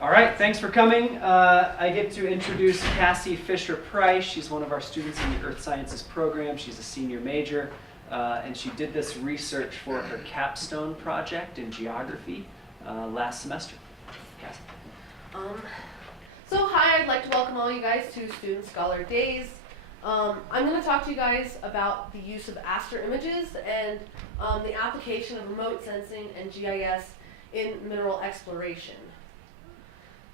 All right, thanks for coming. I get to introduce Cassie Fisher-Price. She's one of our students in the Earth Sciences program. She's a senior major, and she did this research for her capstone project in geography last semester. Cassie. So hi, I'd like to welcome all you guys to Student Scholar Days. I'm going to talk to you guys about the use of aster images and the application of remote sensing and GIS in mineral exploration.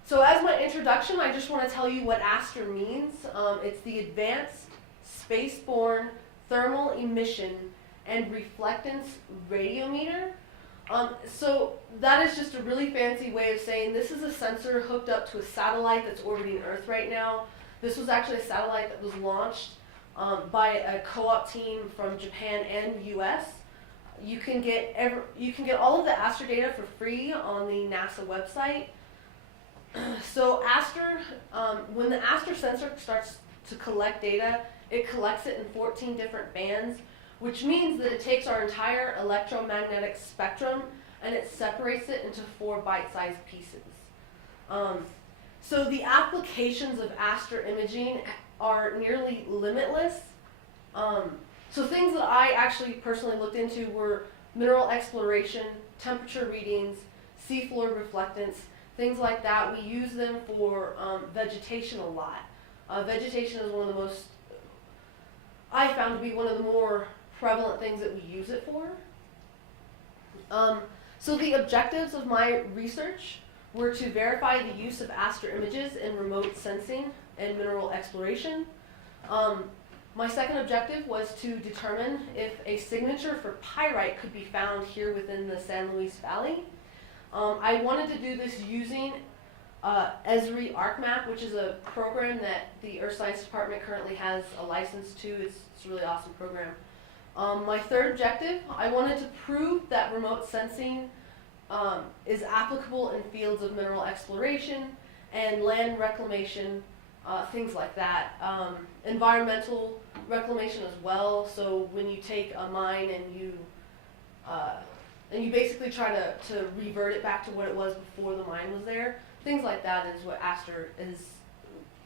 So as my introduction, I just want to tell you what aster means. It's the Advanced Spaceborne Thermal Emission and Reflectance Radiometer. So that is just a really fancy way of saying this is a sensor hooked up to a satellite that's orbiting Earth right now. This was actually a satellite that was launched by a co-op team from Japan and the US. You can get all of the aster data for free on the NASA website. So aster, when the aster sensor starts to collect data, it collects it in 14 different bands, which means that it takes our entire electromagnetic spectrum and it separates it into 4 bite-sized pieces. So the applications of aster imaging are nearly limitless. So things that I actually personally looked into were mineral exploration, temperature readings, seafloor reflectance, things like that. We use them for vegetation a lot. Vegetation is one of the most, I found to be one of the more prevalent things that we use it for. So the objectives of my research were to verify the use of aster images in remote sensing and mineral exploration. My second objective was to determine if a signature for pyrite could be found here within the San Luis Valley. I wanted to do this using Esri ArcMap, which is a program that the Earth Science Department currently has a license to. It's a really awesome program. My third objective, I wanted to prove that remote sensing is applicable in fields of mineral exploration and land reclamation, things like that. Environmental reclamation as well. So when you take a mine and you basically try to revert it back to what it was before the mine was there, things like that is what aster is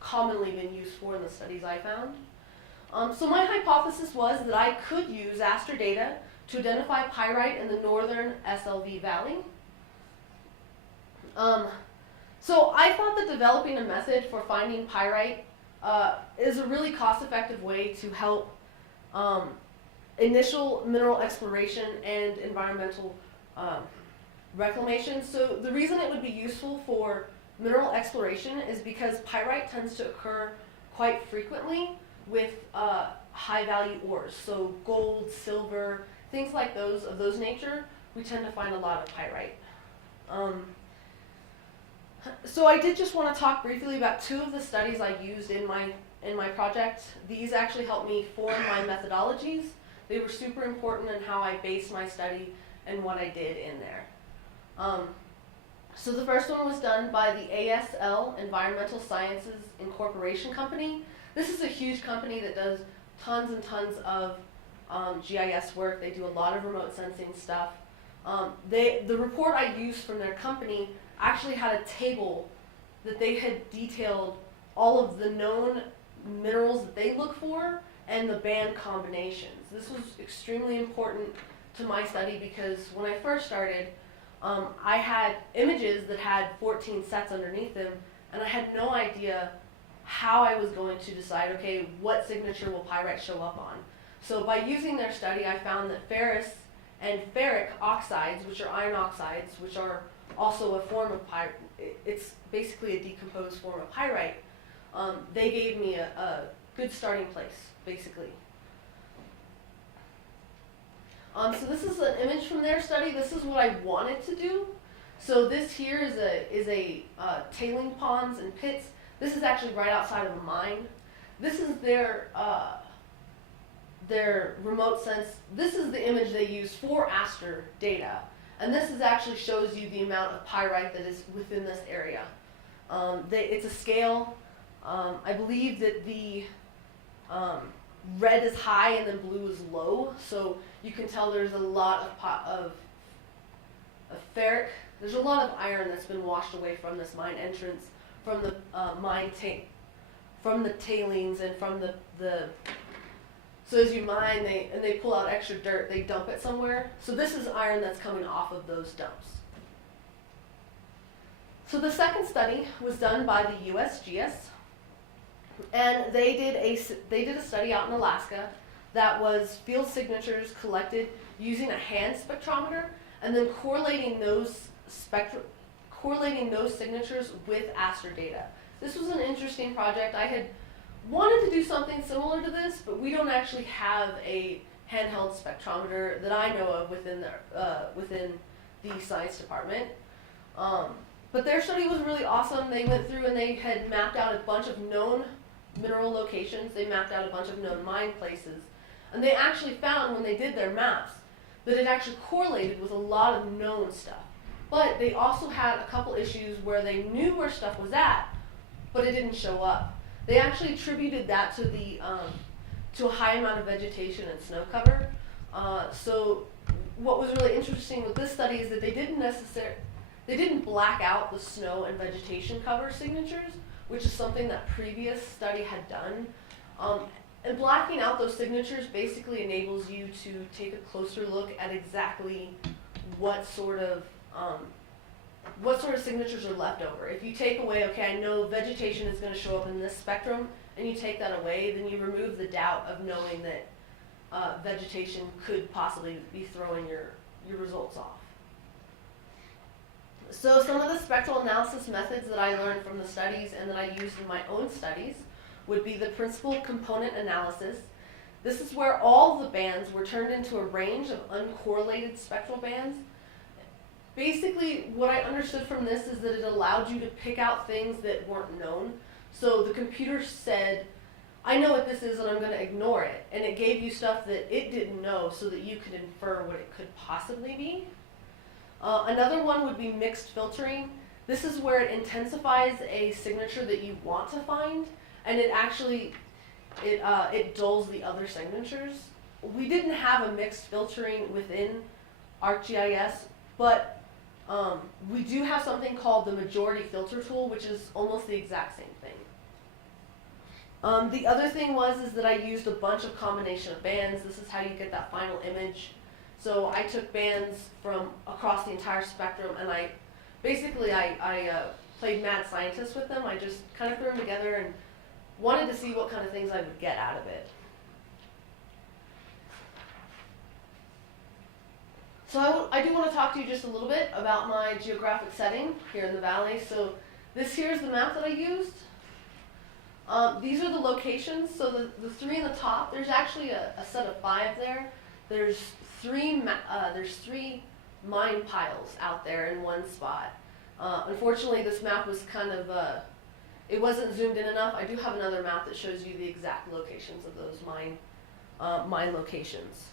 commonly been used for in the studies I found. So my hypothesis was that I could use aster data to identify pyrite in the northern SLV Valley. So I thought that developing a method for finding pyrite is a really cost-effective way to help initial mineral exploration and environmental reclamation. So the reason it would be useful for mineral exploration is because pyrite tends to occur quite frequently with high-value ores. So gold, silver, things like those of those nature, we tend to find a lot of pyrite. So I did just want to talk briefly about 2 of the studies I used in my project. These actually helped me form my methodologies. They were super important in how I based my study and what I did in there. So the first one was done by the ASL Environmental Sciences Incorporation Company. This is a huge company that does tons and tons of GIS work. They do a lot of remote sensing stuff. The report I used from their company actually had a table that they had detailed all of the known minerals that they look for and the band combinations. This was extremely important to my study because when I first started, I had images that had 14 sets underneath them, and I had no idea how I was going to decide, okay, what signature will pyrite show up on. So by using their study, I found that ferrous and ferric oxides, which are iron oxides, which are also a form of pyrite, it's basically a decomposed form of pyrite, they gave me a good starting place, basically. So this is an image from their study. This is what I wanted to do. So this here is a tailing ponds and pits. This is actually right outside of a mine. This is their remote sense. This is the image they use for aster data. And this actually shows you the amount of pyrite that is within this area. It's a scale. I believe that the red is high and then blue is low. So you can tell there's a lot of ferric There's a lot of iron that's been washed away from this mine entrance, from the from the tailings and from the so as you mine, they pull out extra dirt, they dump it somewhere. So this is iron that's coming off of those dumps. So the second study was done by the USGS, and they did a study out in Alaska that was field signatures collected using a hand spectrometer and then correlating those signatures with ASTER data. This was an interesting project. I had wanted to do something similar to this, but we don't actually have a handheld spectrometer that I know of within the science department. But their study was really awesome. They went through and they had mapped out a bunch of known mineral locations. They mapped out a bunch of known mine places. And they actually found, when they did their maps, that it actually correlated with a lot of known stuff. But they also had a couple issues where they knew where stuff was at, but it didn't show up. They actually attributed that to to a high amount of vegetation and snow cover. So what was really interesting with this study is that they didn't black out the snow and vegetation cover signatures, which is something that previous study had done. And blacking out those signatures basically enables you to take a closer look at exactly what sort of signatures are left over. If you take away, okay, I know vegetation is going to show up in this spectrum, and you take that away, then you remove the doubt of knowing that vegetation could possibly be throwing your results off. So some of the spectral analysis methods that I learned from the studies and that I used in my own studies would be the principal component analysis. This is where all the bands were turned into a range of uncorrelated spectral bands. Basically, what I understood from this is that it allowed you to pick out things that weren't known. So the computer said, I know what this is and I'm going to ignore it. And it gave you stuff that it didn't know so that you could infer what it could possibly be. Another one would be mixed filtering. This is where it intensifies a signature that you want to find, and it actually, it dulls the other signatures. We didn't have a mixed filtering within ArcGIS, but we do have something called the majority filter tool, which is almost the exact same thing. The other thing is that I used a bunch of combination of bands. This is how you get that final image. So I took bands from across the entire spectrum, and I played mad scientist with them. I just kind of threw them together and wanted to see what kind of things I would get out of it. So I do want to talk to you just a little bit about my geographic setting here in the valley. So this here is the map that I used. These are the locations. So the three in the top, there's actually a set of 5 there. There's three mine piles out there in one spot. Unfortunately, this map was kind of, it wasn't zoomed in enough. I do have another map that shows you the exact locations of those mine locations.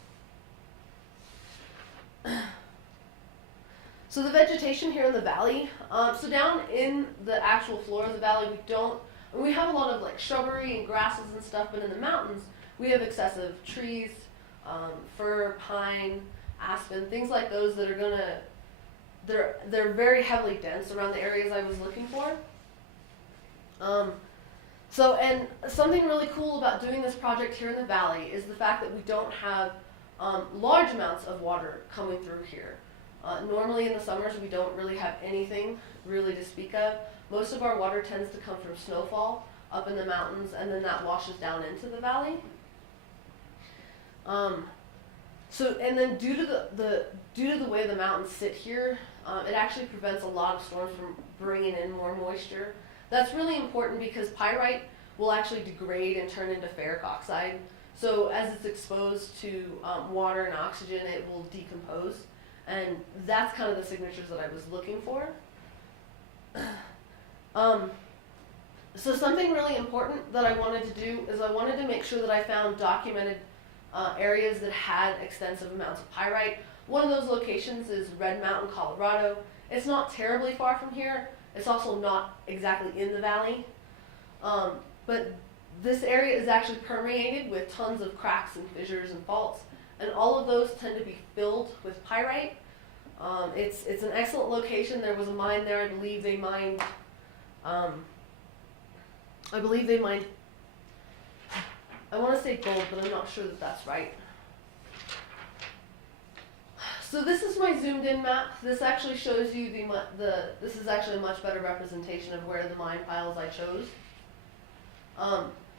So the vegetation here in the valley, so down in the actual floor of the valley, we have a lot of like shrubbery and grasses and stuff, but in the mountains, we have excessive trees, fir, pine, aspen, things like those that are they're very heavily dense around the areas I was looking for. So, and something really cool about doing this project here in the valley is the fact that we don't have large amounts of water coming through here. Normally in the summers we don't really have anything really to speak of. Most of our water tends to come from snowfall up in the mountains, and then that washes down into the valley. So, and then due to the way the mountains sit here, it actually prevents a lot of storms from bringing in more moisture. That's really important because pyrite will actually degrade and turn into ferric oxide. So as it's exposed to water and oxygen, it will decompose. And that's kind of the signatures that I was looking for. So something really important that I wanted to do is I wanted to make sure that I found documented areas that had extensive amounts of pyrite. One of those locations is Red Mountain, Colorado. It's not terribly far from here. It's also not exactly in the valley. But this area is actually permeated with tons of cracks and fissures and faults, and all of those tend to be filled with pyrite. It's an excellent location. There was a mine there. I believe they mined. I want to say gold, but I'm not sure that that's right. So this is my zoomed in map. This actually shows you this is actually a much better representation of where the mine piles I chose.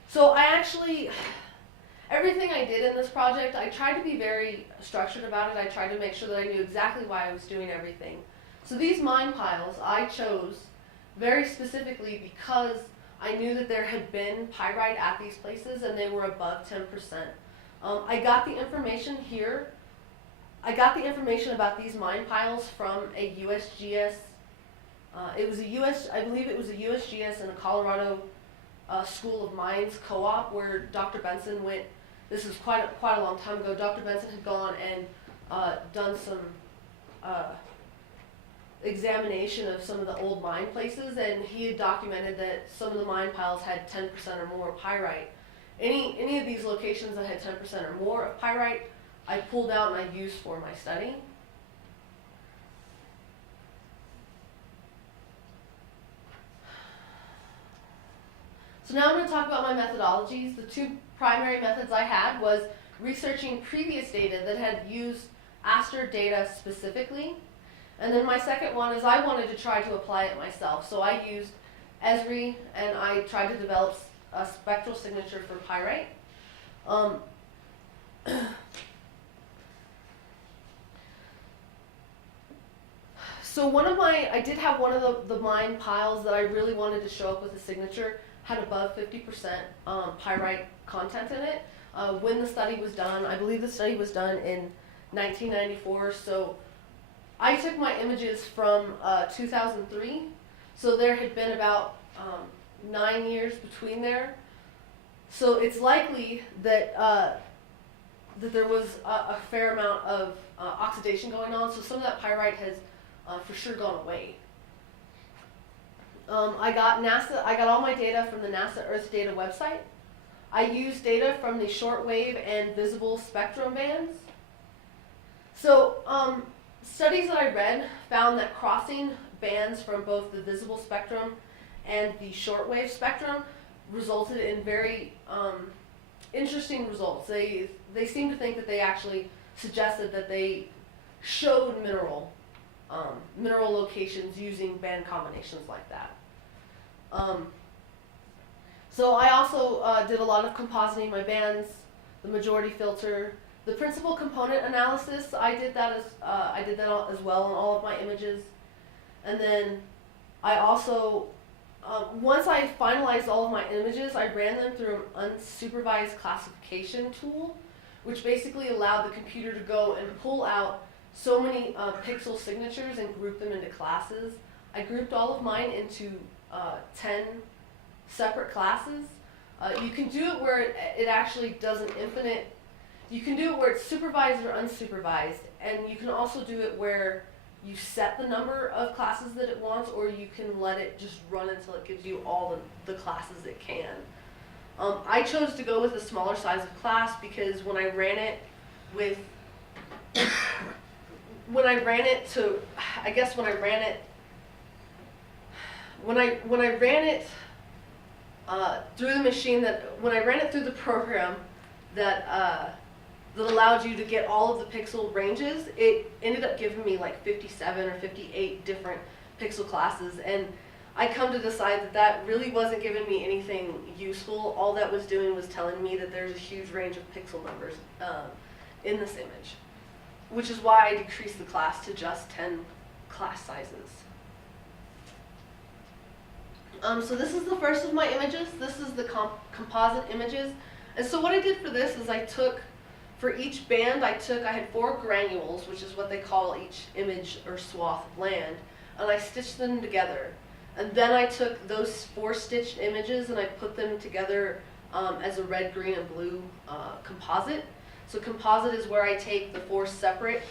So I actually, everything I did in this project, I tried to be very structured about it. I tried to make sure that I knew exactly why I was doing everything. So these mine piles I chose very specifically because I knew that there had been pyrite at these places and they were above 10%. I got the information here. I got the information about these mine piles from a USGS. I believe it was a USGS and a Colorado School of Mines co-op where Dr. Benson went. This is quite a long time ago. Dr. Benson had gone and done some examination of some of the old mine places, and he had documented that some of the mine piles had 10% or more pyrite. Any of these locations that had 10% or more of pyrite, I pulled out and I used for my study. So now I'm going to talk about my methodologies. The two primary methods I had was researching previous data that had used Aster data specifically. And then my second one is I wanted to try to apply it myself. So I used Esri and I tried to develop a spectral signature for pyrite. So I did have one of the mine piles that I really wanted to show up with a signature, had above 50% pyrite content in it. When the study was done, I believe the study was done in 1994, so I took my images from 2003, so there had been about 9 years between there. So it's likely that that there was a fair amount of oxidation going on, so some of that pyrite has for sure gone away. I got all my data from the NASA Earth Data website. I used data from the shortwave and visible spectrum bands. So studies that I read found that crossing bands from both the visible spectrum and the shortwave spectrum resulted in very interesting results. They seem to think that they actually suggested that they showed mineral locations using band combinations like that. So I also did a lot of compositing my bands, the majority filter, the principal component analysis. I did that as well on all of my images, and then I also once I finalized all of my images, I ran them through an unsupervised classification tool, which basically allowed the computer to go and pull out so many pixel signatures and group them into classes. I grouped all of mine into 10 separate classes. You can do it where it actually does an infinite. You can do it where it's supervised or unsupervised, and you can also do it where you set the number of classes that it wants, or you can let it just run until it gives you all the classes it can. I chose to go with a smaller size of class because when I ran it through the machine, when I ran it through the program that allowed you to get all of the pixel ranges, it ended up giving me like 57 or 58 different pixel classes, and I come to decide that really wasn't giving me anything useful. All that was doing was telling me that there's a huge range of pixel numbers in this image, which is why I decreased the class to just 10 class sizes. So this is the first of my images. This is the composite images. And so what I did for this is for each band, I had 4 granules, which is what they call each image or swath of land, and I stitched them together. And then I took those 4 stitched images and I put them together as a red, green, and blue composite. So composite is where I take the 4 separate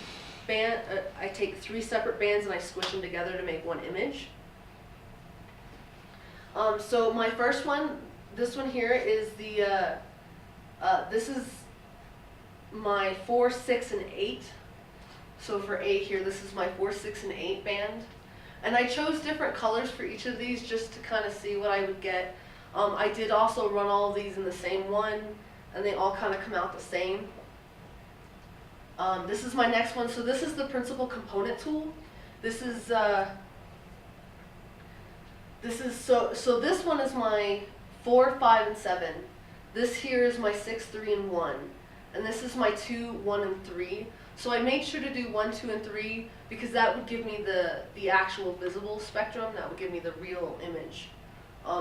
I take 3 separate bands and I squish them together to make one image. So my first one, this one here is this is my 4, 6, and 8. So for 8 here, this is my 4, 6, and 8 band. And I chose different colors for each of these just to kind of see what I would get. I did also run all of these in the same one, and they all kind of come out the same. This is my next one. So this is the principal component tool. This is this one is my 4, 5, and 7. This here is my 6, 3, and 1. And this is my 2, 1, and 3. So I made sure to do 1, 2, and 3 because that would give me the actual visible spectrum. That would give me the real image.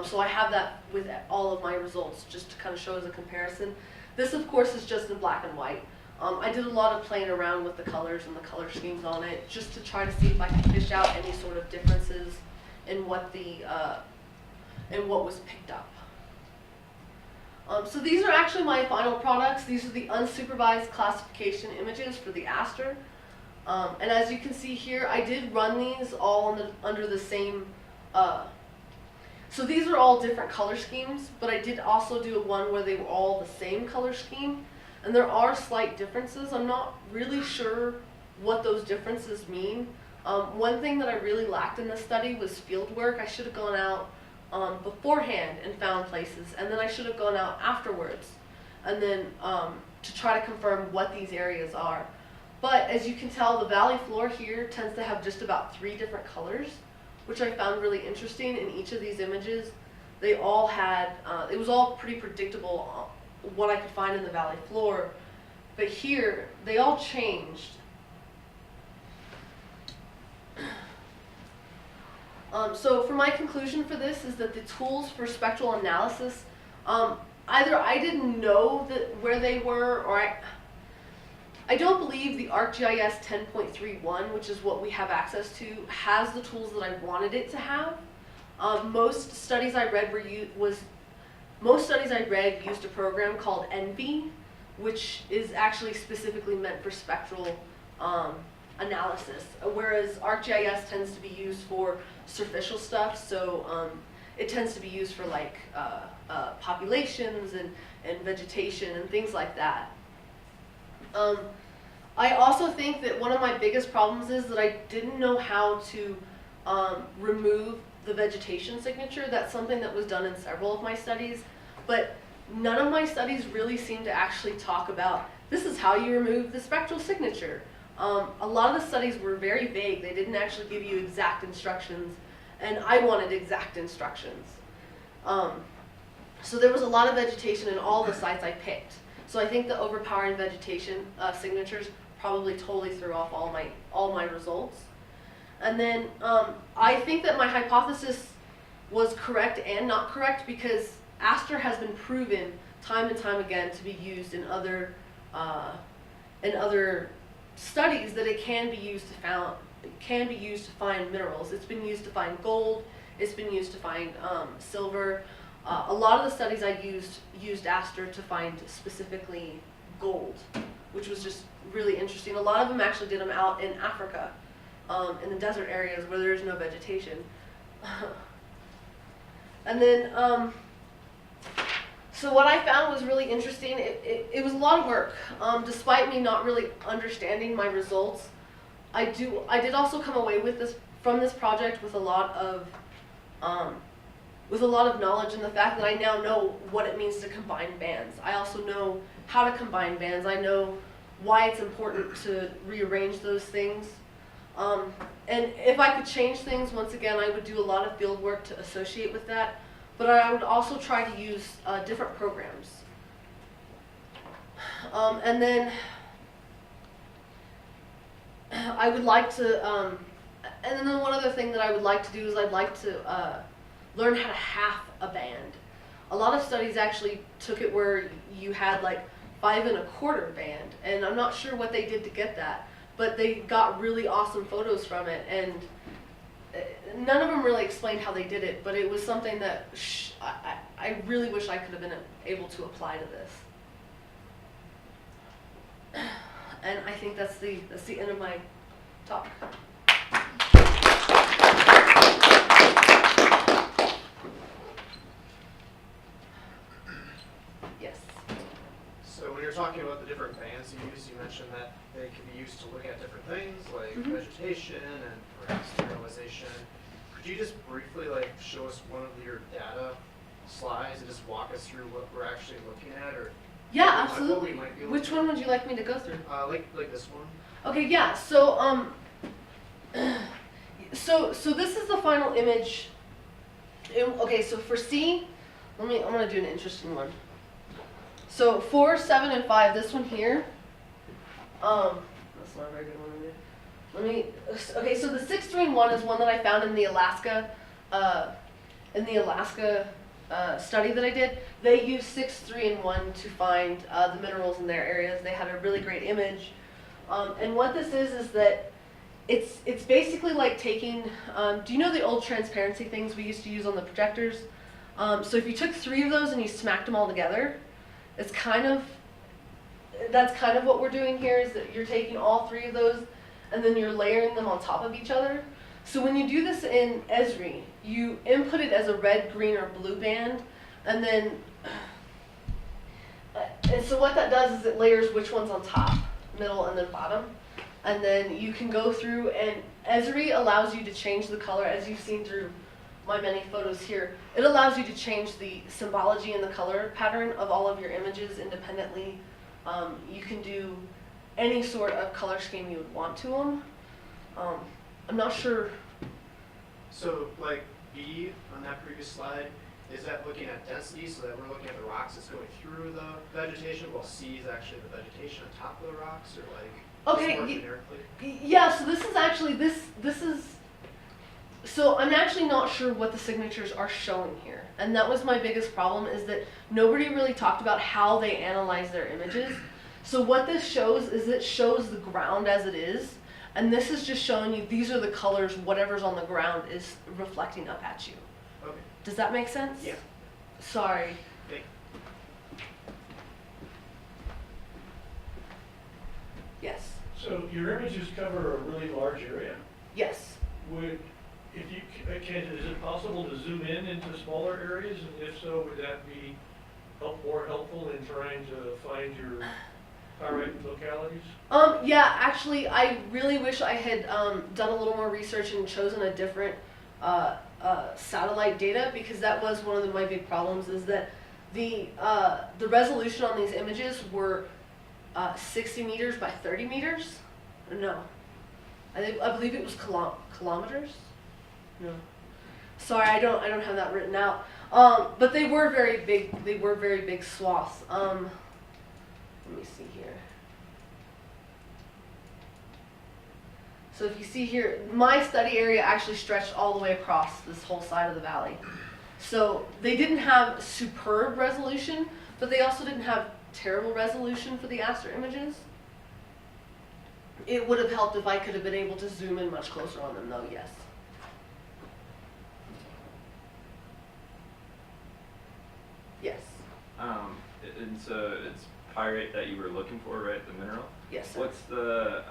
So I have that with all of my results just to kind of show as a comparison. This, of course, is just in black and white. I did a lot of playing around with the colors and the color schemes on it just to try to see if I could fish out any sort of differences in what was picked up. So these are actually my final products. These are the unsupervised classification images for the aster. And as you can see here, I did run these all under the same. So these are all different color schemes, but I did also do one where they were all the same color scheme. And there are slight differences. I'm not really sure what those differences mean. One thing that I really lacked in this study was field work. I should have gone out beforehand and found places, and then I should have gone out afterwards, and then to try to confirm what these areas are. But as you can tell, the valley floor here tends to have just about 3 different colors, which I found really interesting in each of these images. They all had, it was all pretty predictable what I could find in the valley floor, but here they all changed. So for my conclusion for this is that the tools for spectral analysis, either I didn't know where they were, or I don't believe the ArcGIS 10.31, which is what we have access to, has the tools that I wanted it to have. Most studies I read used a program called ENVI, which is actually specifically meant for spectral analysis, whereas ArcGIS tends to be used for superficial stuff, so it tends to be used for like populations and vegetation and things like that. I also think that one of my biggest problems is that I didn't know how to remove the vegetation signature. That's something that was done in several of my studies, but none of my studies really seem to actually talk about this is how you remove the spectral signature. A lot of the studies were very vague. They didn't actually give you exact instructions, and I wanted exact instructions. So there was a lot of vegetation in all the sites I picked. So I think the overpowering vegetation signatures probably totally threw off all my results. And then I think that my hypothesis was correct and not correct because aster has been proven time and time again to be used in other studies that it can be used to find minerals. It's been used to find gold. It's been used to find silver. A lot of the studies I used aster to find specifically gold, which was just really interesting. A lot of them actually did them out in Africa, in the desert areas where there is no vegetation. And then, so what I found was really interesting. It was a lot of work. Despite me not really understanding my results, I did also come away from this project with a lot of knowledge, and the fact that I now know what it means to combine bands. I also know how to combine bands. I know why it's important to rearrange those things. And if I could change things, once again, I would do a lot of field work to associate with that. But I would also try to use different programs. And then I would like to, and then one other thing that I would like to do is I'd like to learn how to half a band. A lot of studies actually took it where you had like 5 1/4 band, and I'm not sure what they did to get that, but they got really awesome photos from it, and none of them really explained how they did it, but it was something that I really wish I could have been able to apply to this. And I think that's the end of my talk. Yes. So when you're talking about the different bands you use, you mentioned that they can be used to look at different things. pigmentation and perhaps mineralization. Could you just briefly show us one of your data slides and just walk us through what we're actually looking at, or Yeah, what we absolutely. might be Which one would you like me to go through? like this one? Okay, yeah. So so this is the final image. Okay, so for C, I'm gonna do an interesting one. So 4, 7, and 5. This one here. That's not a very good one. Okay, so the 6, 3, and 1 is one that I found in the Alaska study that I did. They used 6, 3, and 1 to find the minerals in their areas. They had a really great image. And what this is that it's basically like taking, do you know the old transparency things we used to use on the projectors? So if you took 3 of those and you smacked them all together, that's kind of what we're doing here, is that you're taking all 3 of those and then you're layering them on top of each other. So when you do this in Esri, you input it as a red, green, or blue band, and then, and so what that does is it layers which one's on top, middle, and then bottom. And then you can go through, and Esri allows you to change the color, as you've seen through my many photos here. It allows you to change the symbology and the color pattern of all of your images independently. You can do any sort of color scheme you would want to them. I'm not sure. So B on that previous slide, is that looking at density, so that we're looking at the rocks that's going through the vegetation, while C is actually the vegetation on top of the rocks, or Okay, more generically? yeah, so this is actually, so I'm actually not sure what the signatures are showing here. And that was my biggest problem, is that nobody really talked about how they analyze their images. So what this shows is it shows the ground as it is, and this is just showing you these are the colors, whatever's on the ground is reflecting up at you. Okay. Does that make sense? Yeah. Sorry. Thank Yes. So your images cover a really large area. Yes. Is it possible to zoom in into smaller areas? And if so, would that be more helpful in trying to find your pyrite localities? Yeah, actually, I really wish I had done a little more research and chosen a different satellite data, because that was one of my big problems, is that the resolution on these images were 60 meters by 30 meters. No, I believe it was kilometers. No, sorry, I don't have that written out. But they were very big. They were very big swaths. Let me see here. So if you see here, my study area actually stretched all the way across this whole side of the valley. So they didn't have superb resolution, but they also didn't have terrible resolution for the aster images. It would have helped if I could have been able to zoom in much closer on them, though, yes. Yes. And so it's pyrite that you were looking for, right? The mineral? Yes, sir. What's the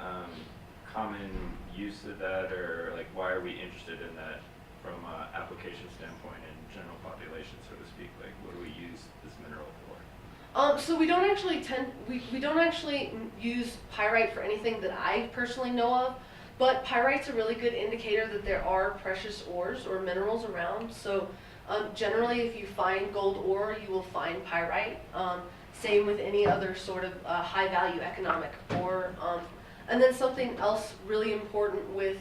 common use of that, or why are we interested in that from an application standpoint in general population, so to speak? What do we use this mineral for? So we don't actually we don't actually use pyrite for anything that I personally know of, but pyrite's a really good indicator that there are precious ores or minerals around. So generally, if you find gold ore, you will find pyrite. Same with any other sort of high value economic ore. And then something else really important with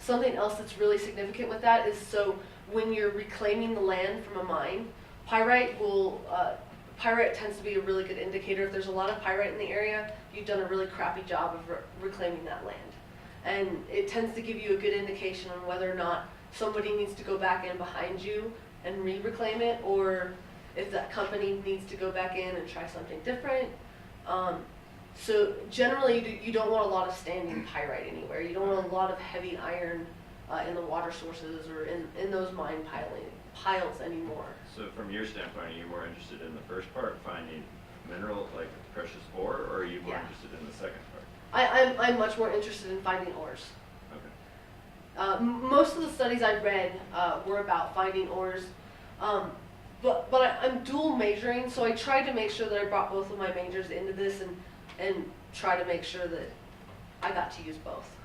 something else that's really significant with that is, so when you're reclaiming the land from a mine, pyrite tends to be a really good indicator. If there's a lot of pyrite in the area, you've done a really crappy job of reclaiming that land. And it tends to give you a good indication on whether or not somebody needs to go back in behind you and re-reclaim it, or if that company needs to go back in and try something different. So generally, you don't want a lot of standing pyrite anywhere. You don't want a lot of heavy iron in the water sources or in those mine piles anymore. So from your standpoint, are you more interested in the first part, finding mineral, like precious ore, or are you more interested in the second part? I'm much more interested in finding ores. Okay. Most of the studies I read were about finding ores, but I'm dual majoring, so I tried to make sure that I brought both of my majors into this and try to make sure that I got to use both.